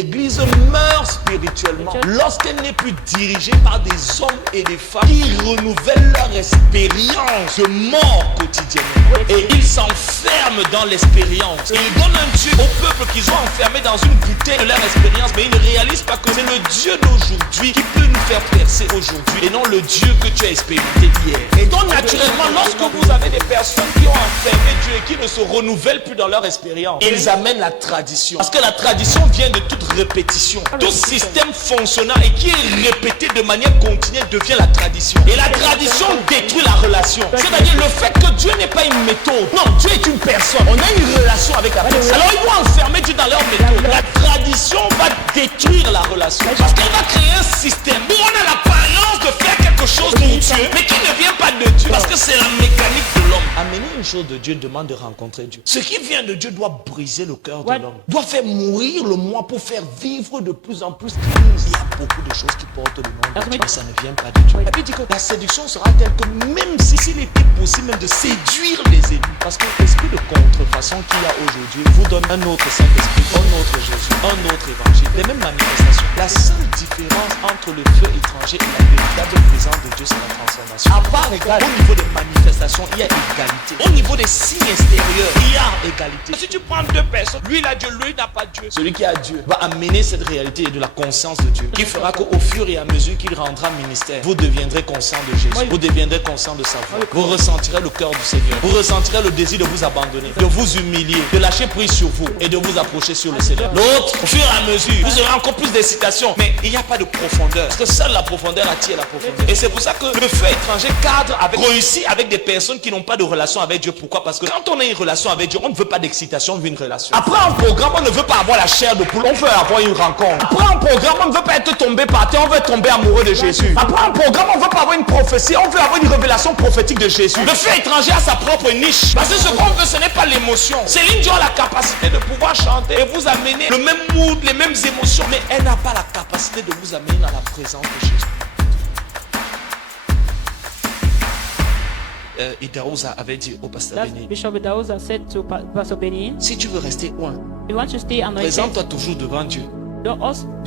L'église meurt spirituellement lorsqu'elle n'est plus dirigée par des hommes et des femmes qui renouvellent leur expérience de mort quotidiennement. Et ils s'enferment dans l'expérience. Et ils donnent un Dieu au peuple qu'ils ont enfermé dans une bouteille de leur expérience, mais ils ne réalisent pas que c'est le Dieu d'aujourd'hui qui peut nous faire percer aujourd'hui et non le Dieu que tu as expérimenté hier. Et donc naturellement, lorsque vous avez des personnes qui ont enfermé Dieu et qui ne se renouvellent plus dans leur expérience, ils amènent la tradition. Parce que la tradition vient de toute répétition. Tout système fonctionnant et qui est répété de manière continue devient la tradition. Et la tradition détruit la relation. C'est-à-dire le fait que Dieu n'est pas une méthode. Non, Dieu est une personne. On a une relation avec la personne. Alors ils vont enfermer Dieu dans leur méthode. La tradition va détruire la relation. Parce qu'elle va créer un système où on a l'apparence de faire quelque chose pour Dieu, mais qui ne vient pas de Dieu. Parce que c'est la mécanique de l'homme. Amener une chose de Dieu demande de rencontrer Dieu. Ce qui vient de Dieu doit briser le cœur de l'homme. Doit faire mourir le moi pour faire vivre de plus en plus Christ. Il y a beaucoup de choses qui portent le nom de Dieu, mais ça ne vient pas de Dieu. Et puis il dit que la séduction sera telle que même s'il était possible même de séduire les élus, parce que l'esprit de contrefaçon qu'il y a aujourd'hui vous donne un autre Saint-Esprit, un autre Jésus, un autre évangile, les mêmes manifestations. La seule différence entre le feu étranger et la véritable présence de Dieu, c'est la transformation. À part égale, au niveau des manifestations, il y a égalité. Au niveau des signes extérieurs, il y a égalité. Si tu prends deux personnes, lui il a Dieu, lui n'a pas Dieu. Celui qui a Dieu va amener cette réalité et de la conscience de Dieu, qui fera qu'au fur et à mesure qu'il rendra ministère, vous deviendrez conscient de Jésus, vous deviendrez conscient de sa voix, vous ressentirez le cœur du Seigneur, vous ressentirez le désir de vous abandonner, de vous humilier, de lâcher prise sur vous et de vous approcher sur le Seigneur. L'autre, au fur et à mesure, vous aurez encore plus d'excitation, mais il n'y a pas de profondeur, parce que seule la profondeur attire la profondeur. Et c'est pour ça que le feu étranger cadre avec, réussit avec des personnes qui n'ont pas de relation avec Dieu. Pourquoi? Parce que quand on a une relation avec Dieu, on ne veut pas d'excitation, on veut une relation. Après un programme, on ne veut pas avoir la chair de poule, on veut avoir une rencontre. Après un programme, on ne veut pas être tombé par terre, on veut tomber amoureux de Jésus. Après un programme, on ne veut pas avoir une prophétie, on veut avoir une révélation prophétique de Jésus. Le feu étranger a sa propre niche. Parce que ce qu'on veut, ce n'est pas l'émotion. Céline Dion a la capacité de pouvoir chanter et vous amener le même mood, les mêmes émotions, mais elle n'a pas la capacité de vous amener dans la présence de Jésus. Idaouza avait dit au pasteur Béni, Bishop Idaouza said to Pastor Benny, si tu veux rester loin, you want to stay anointed, présente-toi toujours devant Dieu,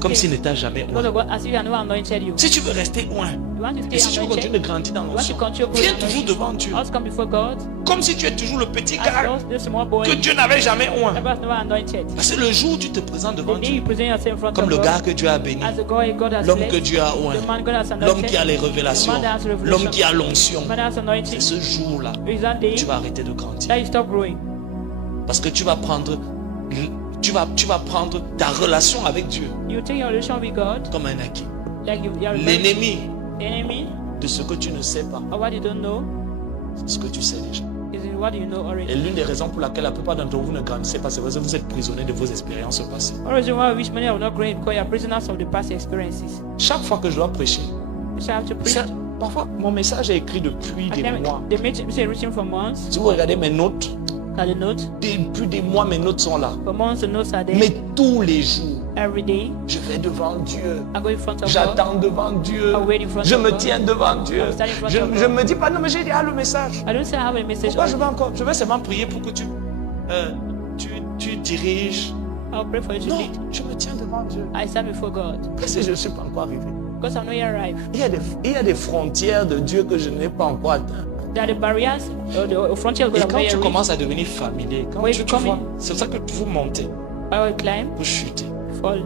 comme s'il n'était jamais loin. as if you are not anointed you. Si tu veux rester loin, You want to stay et si tu veux anointed, continuer de grandir dans you want to l'onction, continue viens growing toujours devant Dieu, also come before God, comme si tu es toujours le petit as gars the small boy, que Dieu n'avait jamais oint. never anointed. Parce que le jour où tu te présentes devant The day Dieu, you present yourself in front comme of le God, gars que Dieu a béni, as the God has l'homme que blessed, Dieu a oint, the man God has l'homme anointed, qui a les the révélations, man that has l'homme revelation, qui a l'onction, the man that has c'est anointing, ce jour-là, is that day tu vas arrêter de grandir. that you stop growing. Parce que tu vas prendre ta relation avec Dieu You take your relation with God comme un acquis. like you are L'ennemi the enemy de ce que tu ne sais pas, or what you don't know c'est ce que tu sais déjà. is what you know Et already. l'une des raisons pour laquelle la plupart d'entre vous ne grandissez pas, c'est parce que vous êtes prisonniers de vos expériences passées. One reason why which many are not growing because you are prisoners of the past experiences. Chaque fois que je dois prêcher, You shall have to preach. parfois mon message est écrit depuis des mois. They made say written for months. Si vous regardez mes notes, At the note. depuis des mois, mes notes sont là. For months, the notes are there. Mais tous les jours, Every day, je vais devant Dieu. I go in front of God. J'attends devant Dieu. I wait in front Je of me God. tiens devant Dieu. I'm standing in front Je of God. ne me dis pas, non, mais j'ai déjà le message. I don't say I have a message. Pourquoi je vais seulement prier pour que tu diriges. I'll pray for you to Non, lead. je me tiens devant Dieu. I stand before God Parce que je ne suis pas encore arrivé. because I'm not yet arrived. Il y a des frontières de Dieu que je n'ai pas encore atteintes. There are the barriers, the frontiers of God Et I'm quand not yet tu reached. commences à devenir familier, quand Oui, tu becoming- vois, c'est pour ça que vous montez, I will climb, vous chutez. fall.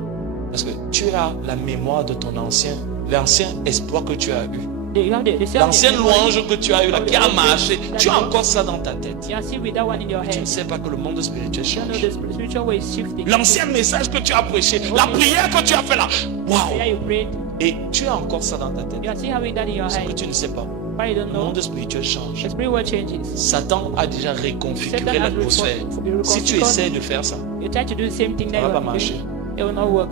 Parce que tu as la mémoire de ton l'ancien exploit que tu as eu. You have the L'ancienne louange que tu as eu là, qui a marché, tu as encore ça dans ta tête. You are still with that one in your Tu ne head. sais pas que le monde spirituel You don't know change. the spiritual way is shifting. L'ancien message que tu as prêché, la prière que tu as fait là, Here waouh! you prayed. Et tu as encore ça dans ta tête. You are still having that in your Ce que head. tu ne sais pas, But you don't le know. monde spirituel change. The spirit world changes. Satan a déjà réconfiguré Satan has l'atmosphère. Si tu essaies de faire ça, You try to do the same thing ça that va you pas are marcher. doing. It will not work.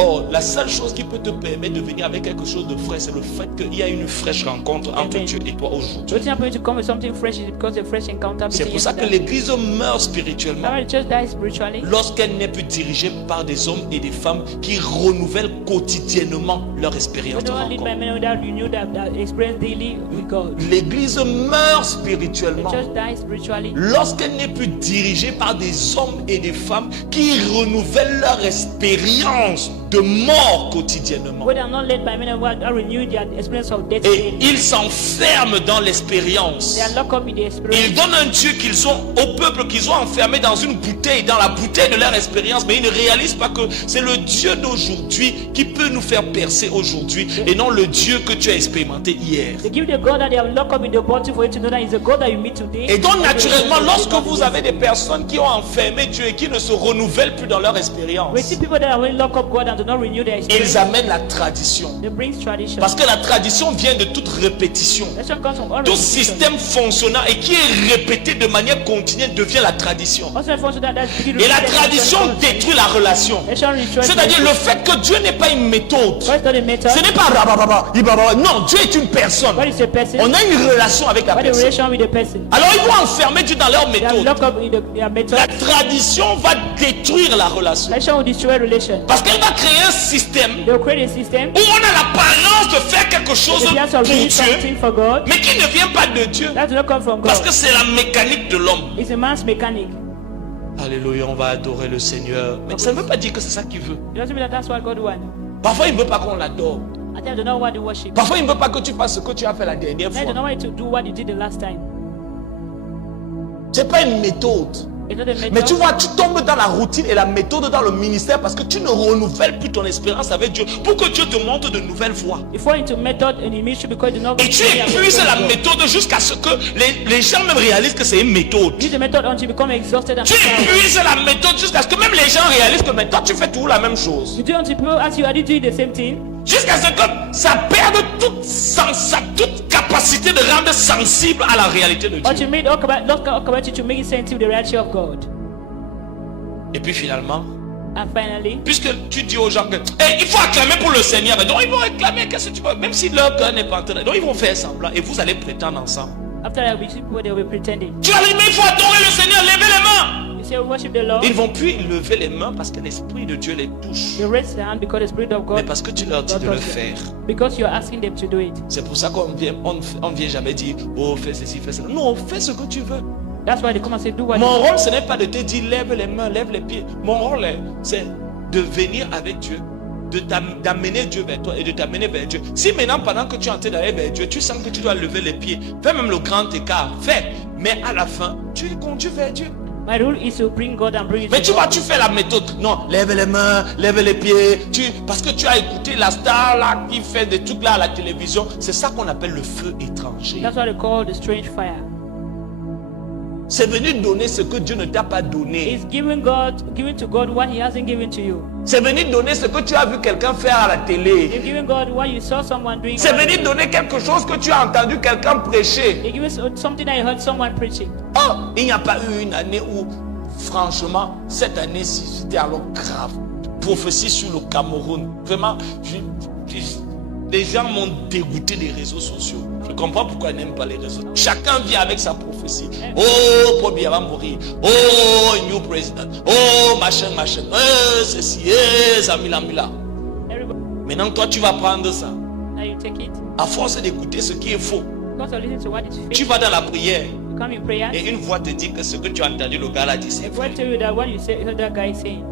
Oh, la seule chose qui peut te permettre de venir avec quelque chose de frais, c'est le fait qu'il y a une fraîche rencontre entre Amen. Dieu et toi aujourd'hui. The thing happening to come with something fresh is because a fresh encounter C'est between pour ça you que and them. l'église meurt spirituellement Now the church dies spiritually. lorsqu'elle n'est plus dirigée par des hommes et des femmes qui renouvellent quotidiennement leur We expérience de don't live by rencontre. men without renew that experience daily with God. L'église meurt The spirituellement church dies spiritually lorsqu'elle n'est plus dirigée par des hommes et des femmes qui renouvellent leur expérience de mort quotidiennement. when they are not led by men who are renewing their experience of death Et daily. ils s'enferment dans l'expérience. They are locked up in the Ils experience. donnent un Dieu qu'ils ont au peuple qu'ils ont enfermé dans une bouteille, dans la bouteille de leur expérience, mais ils ne réalisent pas que c'est le Dieu d'aujourd'hui qui peut nous faire percer aujourd'hui et non le Dieu que tu as expérimenté hier. They give the God that they have locked up in the bottle for you to know that is the God that you meet today. Et donc naturellement, lorsque vous avez des personnes qui ont enfermé Dieu et qui ne se renouvellent plus dans leur expérience, We see people that are really locked up God and do not renew their experience. ils amènent la tradition. They bring tradition. Parce que la tradition vient de toute répétition. Tradition comes from all Tout repetition. système fonctionnant et qui est répété de manière continue devient la tradition. Also, a function that's Et la tradition détruit la relation. C'est-à-dire le fait que Dieu n'est pas une méthode. What is not a method? Ce n'est pas rabababa, ibababa. Non, Dieu est une personne. What is a person? On a une relation avec la What is the personne. relation with the person? Alors ils vont enfermer Dieu dans leur They have méthode. locked up in their method. La tradition va détruire la relation. Tradition will destroy relation. Parce qu'elle va créer un système They will create a system. où on a l'apparence de faire quelque chose They pour just doing Dieu, something for God. mais qui ne vient pas de Dieu. That does not come from Parce God. que c'est la mécanique de l'homme. It's a man's mechanic. Alléluia, on va adorer le Seigneur. Mais ça ne veut pas dire que c'est ça qu'il veut. It doesn't mean that that's what God wants. Parfois, il ne veut pas qu'on l'adore. I think I don't know what to worship. Parfois, il ne veut pas que tu fasses ce que tu as fait la dernière I don't fois. know what to do what you did the last time. Ce n'est pas une méthode. It's not a method. Mais tu vois, tu tombes dans la routine et la méthode dans le ministère parce que tu ne renouvelles plus ton expérience avec Dieu pour que Dieu te montre de nouvelles voies. You fall into method in the ministry because you do not. Et tu épuises la méthode jusqu'à ce que les gens même réalisent que c'est une méthode. Use the method until you become exhausted and Tu tired. épuises la méthode jusqu'à ce que même les gens réalisent que maintenant tu fais toujours la même chose. You do until people ask you, are you doing the same thing? Jusqu'à ce que ça perde toute capacité de rendre sensible à la réalité de Until Dieu. you made all capacity to make it sensitive to the reality of God. Et puis finalement, And finally, puisque tu dis aux gens que il faut acclamer pour le Seigneur, donc ils vont acclamer, qu'est-ce que tu veux, même si leur cœur n'est pas entendu, donc ils vont faire semblant et vous allez prétendre ensemble. after that, we see people they will be pretending. Tu vas dire, mais il faut adorer le Seigneur, levez les mains. You say, worship the Lord. Ils ne vont plus lever les mains parce que l'Esprit de Dieu les touche, They raise their hand because the Spirit of mais God. parce que tu leur dis de le faire. Because you're asking them to do it. C'est pour ça qu'on vient, on vient jamais dire, oh fais ceci, fais cela. Non, fais ce que tu veux. That's why they come and say, do what Mon you rôle, ce n'est pas de te dire lève les mains, lève les pieds. Mon rôle, c'est de venir avec Dieu, d'amener Dieu vers toi et de t'amener vers Dieu. Si maintenant, pendant que tu es en train d'aller vers Dieu, tu sens que tu dois lever les pieds, fais même le grand écart, fais. Mais à la fin, tu es conduit vers Dieu. My rule is to bring God and bring it Mais to tu God. vois, tu fais la méthode. Non, lève les mains, lève les pieds. Parce que tu as écouté la star là qui fait des trucs là à la télévision. C'est ça qu'on appelle le feu étranger. That's what they call the strange fire. C'est venu donner ce que Dieu ne t'a pas donné. It's giving to God what He hasn't given to you. C'est venu donner ce que tu as vu quelqu'un faire à la télé. You're giving God what you saw someone doing. C'est venu donner quelque chose que tu as entendu quelqu'un prêcher. You're giving something that you heard someone preaching. Oh, il n'y a pas eu une année où, franchement, cette année-ci, c'était alors grave. Prophétie sur le Cameroun. Vraiment, les gens m'ont dégoûté des réseaux sociaux. Je comprends pourquoi ils n'aiment pas les réseaux. Chacun vient avec sa prophétie. Oh, Pobia va mourir. Oh, new president. Oh, machin, machin. Ceci, Zamila, Mila. Everybody, Maintenant, toi, tu vas prendre ça. now you take it. À force d'écouter ce qui est faux, Because you listen to what is tu fake. vas dans la prière You come in prayer. et une voix te dit que ce que tu as entendu, le gars l'a dit, c'est The vrai. word tell you that what you heard that guy saying.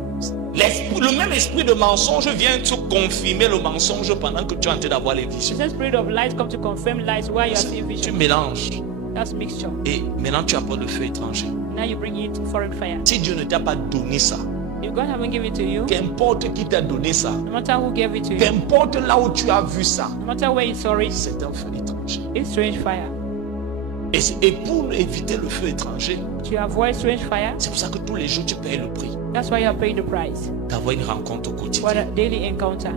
Le même esprit de mensonge vient te confirmer le mensonge pendant que tu es en train d'avoir les The visions. same spirit of light come to confirm lies while you are seeing Tu vision. mélanges That's mixture. et maintenant tu apportes le feu étranger. Now you bring it foreign fire. Si Dieu ne t'a pas donné ça, If God haven't given it to you, qu'importe qui t'a donné ça, no matter who gave it to you, qu'importe là où tu as vu ça, no matter where you saw it, c'est un feu étranger. it's strange fire. Et pour éviter le feu étranger, To avoid strange fire, c'est pour ça que tous les jours tu payes le prix that's why you are paying the price d'avoir une rencontre au for quotidien. the daily encounter.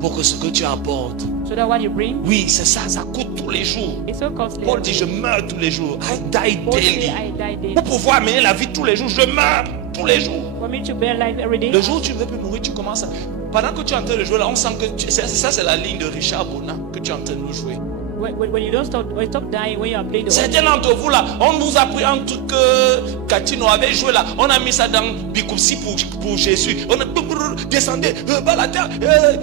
Pour que ce que tu apportes, So that what you bring, oui, c'est ça, ça coûte tous les jours. it's so costly. Paul dit, je meurs tous les jours. I die Paul say, daily. I die daily. Pour pouvoir amener la vie tous les jours, je meurs tous les jours. For me to bear life every day. Le jour où tu ne veux plus mourir, tu commences à... Pendant que tu es en train de jouer là, on sent que... Ça, c'est la ligne de Richard Bona que tu es en train de jouer. When you don't stop, when you stop dying, when you are playing the Certains d'entre vous là, on nous a pris un truc que Catino avait joué là. On a mis ça dans Bikoussi pour Jésus. On a descendu la terre,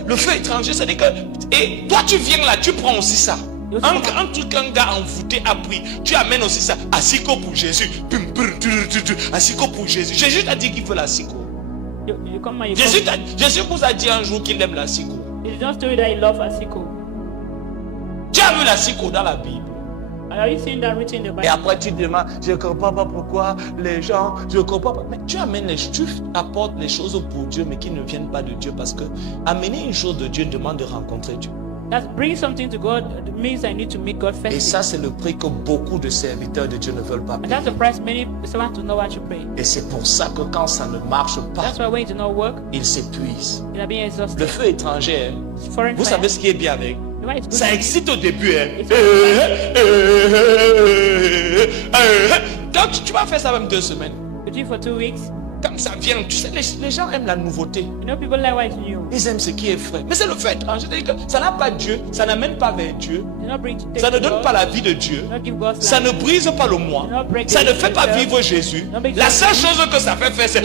le feu étranger. C'est-à-dire que... Et toi tu viens là, tu prends aussi ça. Un truc qu'un gars envoûté a pris, tu amènes aussi ça. Asiko pour Jésus. Asiko pour Jésus. Jésus t'a dit qu'il veut l'asiko. Jésus vous a dit un jour qu'il aime l'asiko. It's just told you that he loves asiko. Tu as vu l'asiko dans la Bible. Are you seeing that written in the Bible? Et après tu demandes, je ne comprends pas pourquoi les gens, je ne comprends pas. Mais tu apportes les choses pour Dieu, mais qui ne viennent pas de Dieu. Parce que amener une chose de Dieu demande de rencontrer Dieu. That bringing something to God means I need to make God first. Et ça, c'est le prix que beaucoup de serviteurs de Dieu ne veulent pas And payer. that's the price many servants do not want to pay. Et c'est pour ça que quand ça ne marche pas, That's why when it does not work, ils s'épuisent. you are being exhausted. Le feu étranger, Foreign vous fire. savez ce qui est bien avec? You know, it's good. Ça excite au début. Quand tu vas faire ça même 2 semaines. You do it for 2 weeks. Quand ça vient, tu sais, les gens aiment la nouveauté. You know, people like what is new. Ils aiment ce qui est frais. Mais c'est le feu étranger. C'est-à-dire que ça n'a pas Dieu, ça n'amène pas vers Dieu. You not bring Ça ne to donne God. pas la vie de Dieu. You not give God's Ça life. ne brise pas le moi. Ça ne fait pas vivre Jésus. La seule chose que ça fait faire, c'est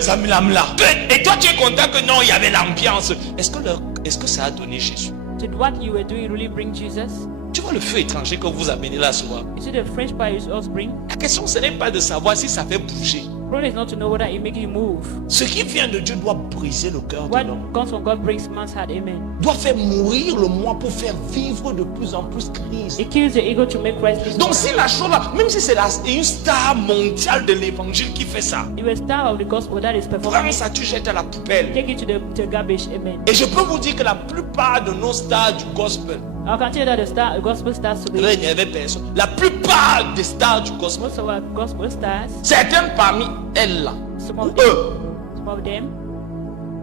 ça me lame là. Et toi, tu es content que non, il y avait l'ambiance. Est-ce que ça a donné Jésus? Did what you were doing really bring Jesus? Tu vois le feu étranger que vous amenez là soir. You see the French fire you also bring? La question, ce n'est pas de savoir si ça fait bouger. The problem is not to know whether it makes you move. Ce qui vient de Dieu doit briser le cœur de What l'homme. comes from God breaks man's heart. Amen. Doit faire mourir le moi pour faire vivre de plus en plus Christ. It kills the ego to make Christ visible. Donc si la chose là, même si c'est une star mondiale de l'évangile qui fait ça, You are a star of the gospel that is performing. prends ça, tu jettes à la poubelle. Take it to the garbage. Amen. Et je peux vous dire que la plupart de nos stars du gospel, I can tell you that the gospel stars to be. il n'y avait personne. La plupart des stars du gospel, Most of our gospel stars, certaines parmi elles là, some ou of them, eux, some of them,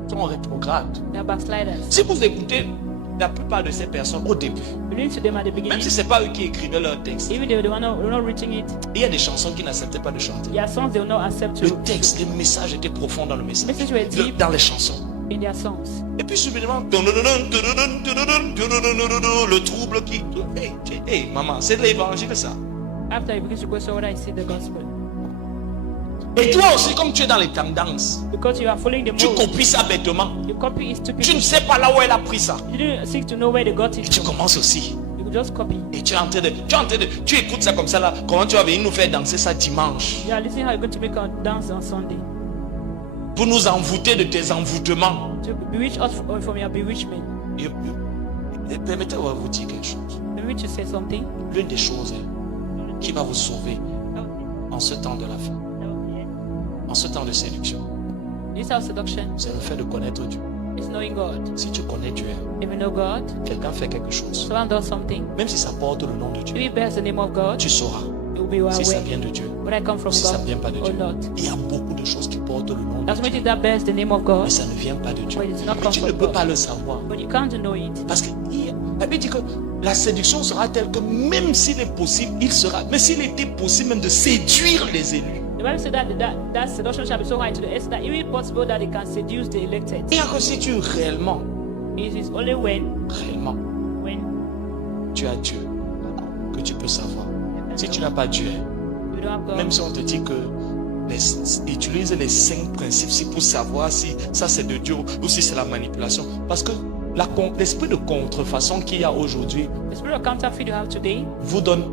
sont rétrogrades. they are backsliders. Si vous écoutez la plupart de ces personnes au début, You listen to them at the même beginning. si ce n'est pas eux qui écrivaient leurs textes, Even though they were not reaching it, il y a des chansons qu'ils n'acceptaient pas de chanter. their songs they will not accept Le to texte, les messages étaient profonds dans le message, Message were deep. dans les chansons. in their songs. Et puis subitement, le trouble qui... Hey, maman, c'est de l'évangile ça. After you begin to question whether I see the gospel. Et toi aussi, comme tu es dans les tendances, Because you are following the tu mode. copies ça bêtement. You copy it Tu ne stupidly. sais pas là où elle a pris ça. You didn't seek to know where they got Et it tu from. commences aussi. You just copy. Et tu es en train de... Tu écoutes ça comme ça là. Comment tu vas venir nous faire danser ça dimanche? You are listening how you're going to make a dance on Sunday. Pour nous envoûter de tes envoûtements. To bewitch us from your bewitchment. Et permettez-moi de vous dire quelque chose. Maybe to say something. L'une des choses qui va vous sauver en ce temps de la fin, en ce temps de séduction, This is seduction. c'est le fait de connaître Dieu. It's knowing God. Si tu connais Dieu, If you know God, quelqu'un fait quelque chose, someone does something. même si ça porte le nom de If Dieu, it bears the name of God, tu sauras you will be si ça aware vient de Dieu whether I come from ou si ça ne God vient pas de or Dieu. not. Il y a beaucoup de choses qui portent le nom de That's Dieu, something that bears the name of God, mais ça ne vient pas de Dieu. but it's not Et come tu ne from peux God. pas le savoir. But you can't know it. Parce que la Bible dit que la séduction sera telle que même s'il est possible, il sera, mais s'il était possible même de séduire les élus. The Bible said that seduction shall be so high to the extent that even possible that it can seduce the elected. Il y a que si tu réellement It is only when tu as Dieu que tu peux savoir. Si tu n'as pas Dieu, you don't have God. même si on te dit que utilise les 5 principes si pour savoir si ça c'est de Dieu ou si c'est la manipulation. Parce que l'esprit de contrefaçon qu'il y a aujourd'hui The spirit of counterfeit you have today, vous donne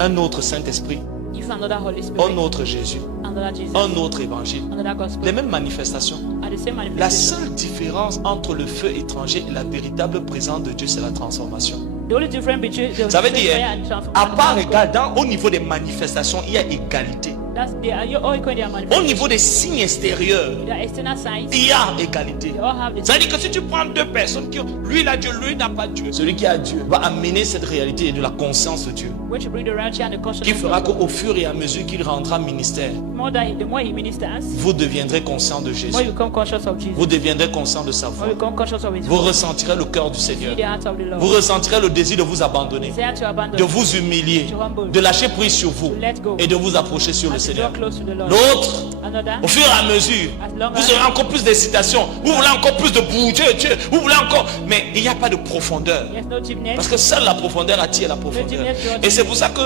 un autre Saint-Esprit, if another Holy Spirit, un autre Jésus, another Jesus, un autre évangile, another les gospel, mêmes manifestations. are the same La manifestation. seule différence entre le feu étranger et la véritable présence de Dieu, c'est la transformation. The only difference between the Ça veut fire dire, and transformation. à part égal, au niveau des manifestations, il y a égalité. That's they are all equal in their Au manifestation. niveau des signes extérieurs, Their external signs, il y a égalité. they all have the C'est-à-dire que si tu prends deux personnes qui ont, lui il a Dieu, lui il n'a pas Dieu, celui qui a Dieu va amener cette réalité de la conscience de Dieu, which will bring the reality and the qui consciousness fera of God. qu'au fur et à mesure qu'il rendra ministère, The more he ministers, vous deviendrez conscient de the Jésus. more you become conscious of Jesus. Vous deviendrez conscient de sa The more voix. you become conscious of his Vous voice. ressentirez le cœur du Seigneur. See the heart of the Lord. Vous ressentirez le désir de vous abandonner, Desire to abandon, de vous humilier, de lâcher prise sur vous et de vous approcher sur le and to draw Seigneur. close to the Lord. L'autre, Another, au fur et à mesure, vous aurez encore plus d'excitation. Vous voulez encore plus de bouger, vous voulez encore. Mais il n'y a pas de profondeur. there's no deepness. Parce que seule la profondeur attire la profondeur. Et c'est pour ça que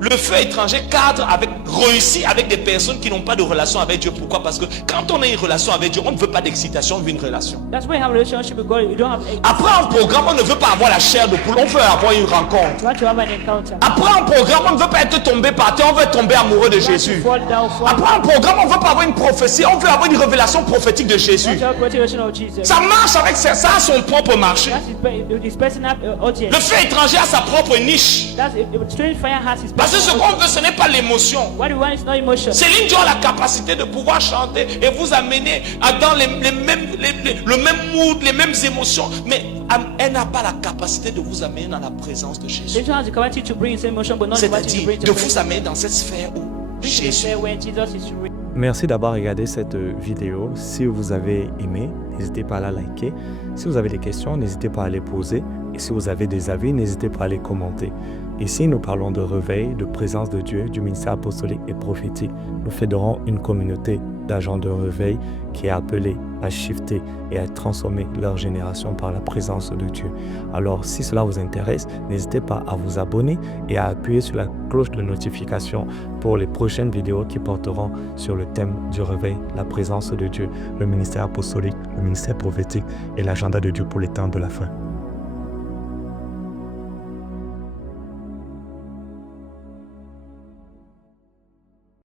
le feu étranger réussit avec des personnes qui n'ont pas de relation avec Dieu. Pourquoi? Parce que quand on a une relation avec Dieu, on ne veut pas d'excitation, on veut une relation. That's why you have a relationship with God. You don't have Après un programme, on ne veut pas avoir la chair de poule, on veut avoir une rencontre. you want to have an encounter. Après un programme, on ne veut pas être tombé par terre, on veut tomber amoureux de You want to Jésus. fall down, fall. Après un programme, on ne veut pas avoir une prophétie, on veut avoir une révélation prophétique de You want Jésus. to have a revelation of Jesus. Ça marche avec ça, ça a son propre marché. That's his personal audience. Le feu étranger a sa propre niche. That's a strange fire has his Parce que ce personal qu'on veut, ce n'est pas l'émotion. What we want is not emotion. Céline Dion a la capacité de pouvoir chanter et vous amener dans le même mood, les mêmes émotions. Mais elle n'a pas la capacité de vous amener dans la présence de Jésus. Religion has the capacity to bring its emotion, but not the capacity to C'est-à-dire bring de the vous amener dans cette sphère où Jésus. when Jesus is real. Merci d'avoir regardé cette vidéo. Si vous avez aimé, n'hésitez pas à la liker. Si vous avez des questions, n'hésitez pas à les poser. Et si vous avez des avis, n'hésitez pas à les commenter. Ici, nous parlons de réveil, de présence de Dieu, du ministère apostolique et prophétique. Nous fédérons une communauté d'agents de réveil qui est appelée à shifter et à transformer leur génération par la présence de Dieu. Alors, si cela vous intéresse, n'hésitez pas à vous abonner et à appuyer sur la cloche de notification pour les prochaines vidéos qui porteront sur le thème du réveil, la présence de Dieu, le ministère apostolique, le ministère prophétique et l'agenda de Dieu pour les temps de la fin.